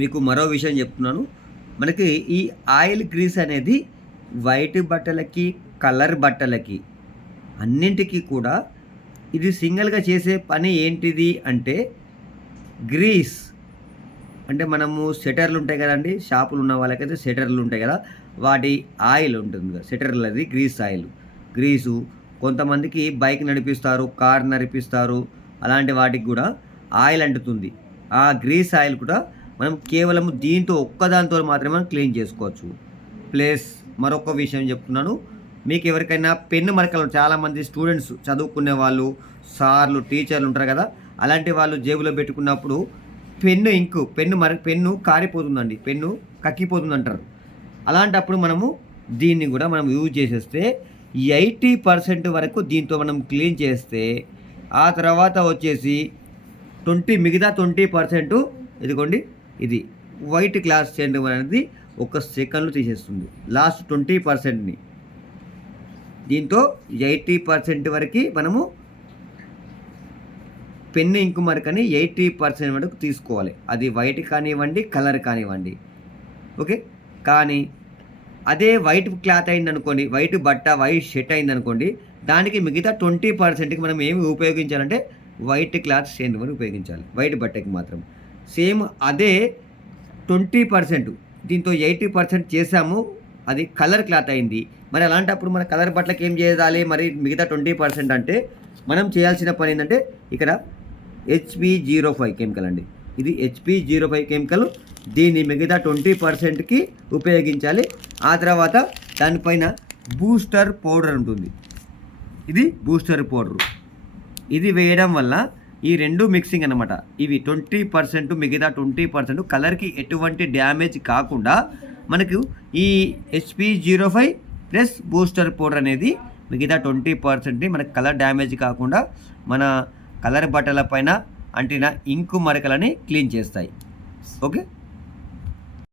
మీకు మరో విషయం చెప్తున్నాను. మనకి ఈ ఆయిల్ గ్రీస్ అనేది వైట్ బట్టలకి కలర్ బట్టలకి అన్నింటికి కూడా ఇది సింగిల్గా చేసే పని ఏంటిది అంటే గ్రీస్. అంటే మనము సెటర్లు ఉంటాయి కదండి షాపులు ఉన్న వాళ్ళకైతే సెటర్లు ఉంటాయి కదా వాటి ఆయిల్ ఉంటుంది కదా సెటర్లు అది గ్రీస్ ఆయిల్. గ్రీసు కొంతమందికి బైక్ నడిపిస్తారు కార్ నడిపిస్తారు అలాంటి వాటికి కూడా ఆయిల్ అంటుతుంది. ఆ గ్రీస్ ఆయిల్ కూడా మనం కేవలం దీంతో ఒక్కదానితో మాత్రమే మనం క్లీన్ చేసుకోవచ్చు. ప్లస్ మరొక విషయం చెప్తున్నాను. మీకు ఎవరికైనా పెన్ను మరకలు చాలామంది స్టూడెంట్స్ చదువుకునే వాళ్ళు సార్లు టీచర్లు ఉంటారు కదా అలాంటి వాళ్ళు జేబులో పెట్టుకున్నప్పుడు పెన్ను ఇంకు పెన్ను మర పెన్ను కారిపోతుందండి. పెన్ను కక్కిపోతుంది అంటారు అలాంటప్పుడు మనము దీన్ని కూడా మనం యూజ్ చేసేస్తే ఎయిటీ పర్సెంట్ వరకు దీంతో మనం క్లీన్ చేస్తే ఆ తర్వాత వచ్చేసి ట్వంటీ మిగతా ట్వంటీ పర్సెంట్ ఇదిగోండి ఇది వైట్ క్లాస్ చేయండి అనేది ఒక సెకండ్లో తీసేస్తుంది. లాస్ట్ ట్వంటీ పర్సెంట్ని. దీంతో ఎయిటీ పర్సెంట్ వరకు మనము పెన్ను ఇంకు మరకని ఎయిటీ పర్సెంట్ వరకు తీసుకోవాలి. అది వైట్ కానివ్వండి కలర్ కానివ్వండి. ఓకే? కానీ అదే వైట్ క్లాత్ అయిందనుకోండి వైట్ బట్ట వైట్ షర్ట్ అయిందనుకోండి దానికి మిగతా ట్వంటీ పర్సెంట్కి మనం ఏమి ఉపయోగించాలంటే వైట్ క్లాత్ స్టెండ్ వరకు ఉపయోగించాలి. వైట్ బట్టకి మాత్రం. సేమ్ అదే ట్వంటీ పర్సెంట్ దీంతో ఎయిటీ పర్సెంట్ చేసాము అది కలర్ క్లాత్ అయింది. మరి అలాంటప్పుడు మన కలర్ బట్టలకు ఏం చేయాలి? మరి మిగతా ట్వంటీ పర్సెంట్ అంటే మనం చేయాల్సిన పని ఏంటంటే ఇక్కడ హెచ్పి జీరో ఫైవ్ కెమికల్ అండి. ఇది హెచ్పి జీరో ఫైవ్ కెమికల్. దీన్ని మిగతా ట్వంటీ పర్సెంట్కి ఉపయోగించాలి. ఆ తర్వాత దానిపైన బూస్టర్ పౌడర్ ఉంటుంది. ఇది బూస్టర్ పౌడర్. ఇది వేయడం వల్ల ఈ రెండు మిక్సింగ్ అనమాట ఇవి ట్వంటీ పర్సెంట్ మిగతా ట్వంటీ పర్సెంట్ కలర్కి ఎటువంటి డ్యామేజ్ కాకుండా మనకు ఈ HP zero five plus booster powder అనేది మిగతా ట్వంటీ పర్సెంట్ని మనకు కలర్ డ్యామేజ్ కాకుండా మన కలర్ బట్టల పైన అంటిన ఇంకు మరకలని క్లీన్ చేస్తాయి. ఓకే?